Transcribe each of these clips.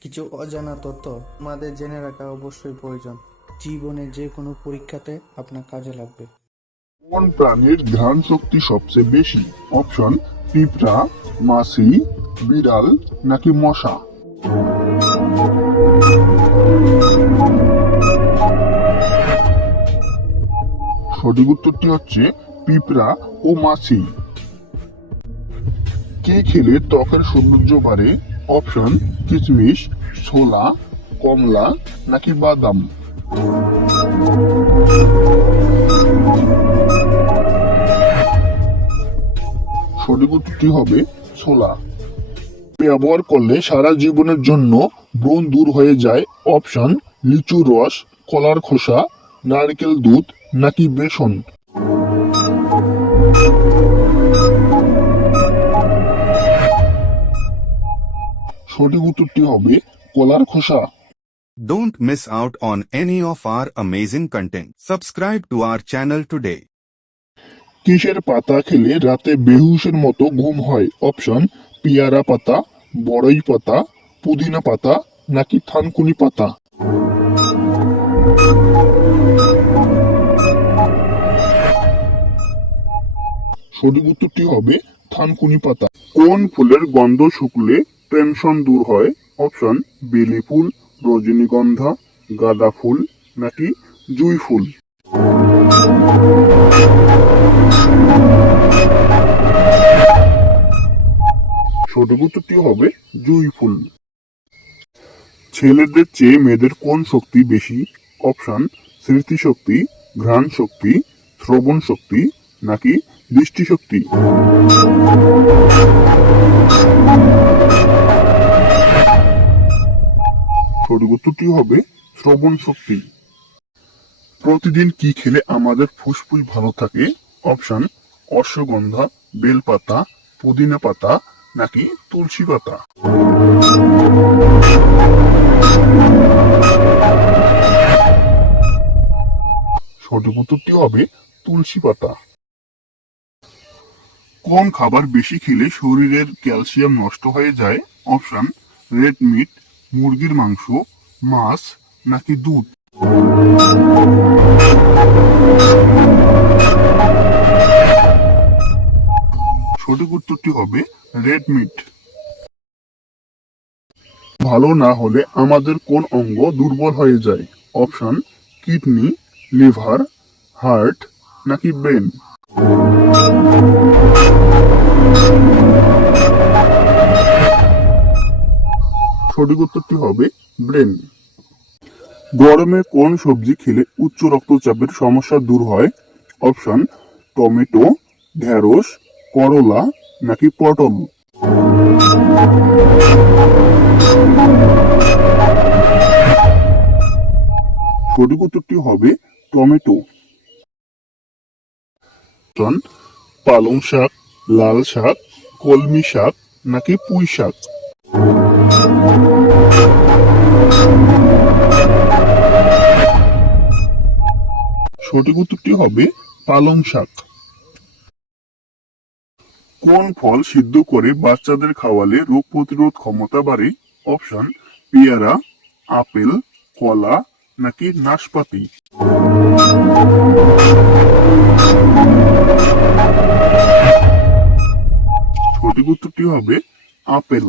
কিছু অজানা তথ্য আমাদের জেনে রাখা অবশ্যই প্রয়োজন। জীবনে যে কোনো পরীক্ষাতে আপনার কাজে লাগবে। কোন প্রাণীর ঘ্রাণ শক্তি সবচেয়ে বেশি? অপশন, পিঁপড়া, মাছি, বিড়াল নাকি মশা? সঠিক উত্তরটি হচ্ছে পিঁপড়া ও মাছি। কে খেলে ত্বকের সৌন্দর্য বাড়ে? অপশন, কিশমিশ, ছোলা, কমলা নাকি বাদাম? সঠিক উত্তরটি হবে ছোলা। ব্যবহার করলে সারা জীবনের জন্য ব্রণ দূর হয়ে যায়। অপশন লিচু রস, কলার খোসা, নারকেল দুধ নাকি বেসন? সঠিক উত্তরটি হবে কলার খোসা Don't miss out on any of our amazing content. Subscribe to our channel today. কিসের পাতা খেলে রাতে বেহুশের মতো ঘুম হয় অপশন পিয়ারা পাতা বড়ই পাতা পুদিনা পাতা নাকি থানকুনি পাতা সঠিক উত্তরটি হবে থানকুনি পাতা কোন ফুলের গন্ধ শুকলে টেনশন দূর হয়। অপশন বেলি ফুল, রজনীগন্ধা, গাঁদা ফুল, নাকি জুই ফুল। সঠিক উত্তরটি হবে জুই ফুল। ছেলেদের চেয়ে মেয়েদের কোন শক্তি বেশি? অপশন স্মৃতিশক্তি, ঘ্রাণ শক্তি, শ্রবণ শক্তি, নাকি দৃষ্টিশক্তি? উত্তরটি হবে শ্রবণ শক্তি। প্রতিদিন কি খেলে আমাদের ফুসফুস ভালো থাকে? অপশন, অশ্বগন্ধা, বেলপাতা, পুদিনা পাতা নাকি তুলসী পাতা? সঠিক উত্তরটি হবে তুলসী পাতা। কোন খাবার বেশি খেলে শরীরের ক্যালসিয়াম নষ্ট হয়ে যায়? অপশন, রেড মিট মুরগির মাংস, মাছ, নাকি দুধ? সঠিক উত্তরটি হবে রেড মিট ভালো না হলে আমাদের কোন অঙ্গ দুর্বল হয়ে যায়? অপশন, কিডনি, লিভার, হার্ট, নাকি ব্রেন? সঠিক উত্তরটি হবে ব্রেন গরমে কোন সবজি খেলে উচ্চ রক্তচাপের সমস্যা দূর হয়? অপশন, টমেটো, ঢেঁড়স, করলা নাকি পটল? সঠিক উত্তরটি হবে টমেটো। পালং শাক, লাল শাক, কলমি শাক নাকি পুঁই শাক? সঠিক উত্তরটি হবে পালং শাক। কোন ফল সিদ্ধ করে বাচ্চাদের খাওয়ালে রোগ প্রতিরোধ ক্ষমতা বাড়ে? অপশন, পেয়ারা, আপেল, কলা নাকি নাশপাতি? সঠিক উত্তরটি হবে আপেল।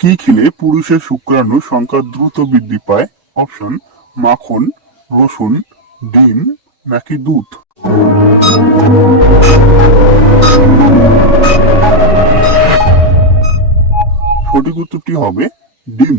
কি খেলে পুরুষের শুক্রাণু সংখ্যা দ্রুত বৃদ্ধি পায়? অপশন, মাখন, রসুন, ডিম নাকি দুধ? সঠিক উত্তরটি হবে ডিম।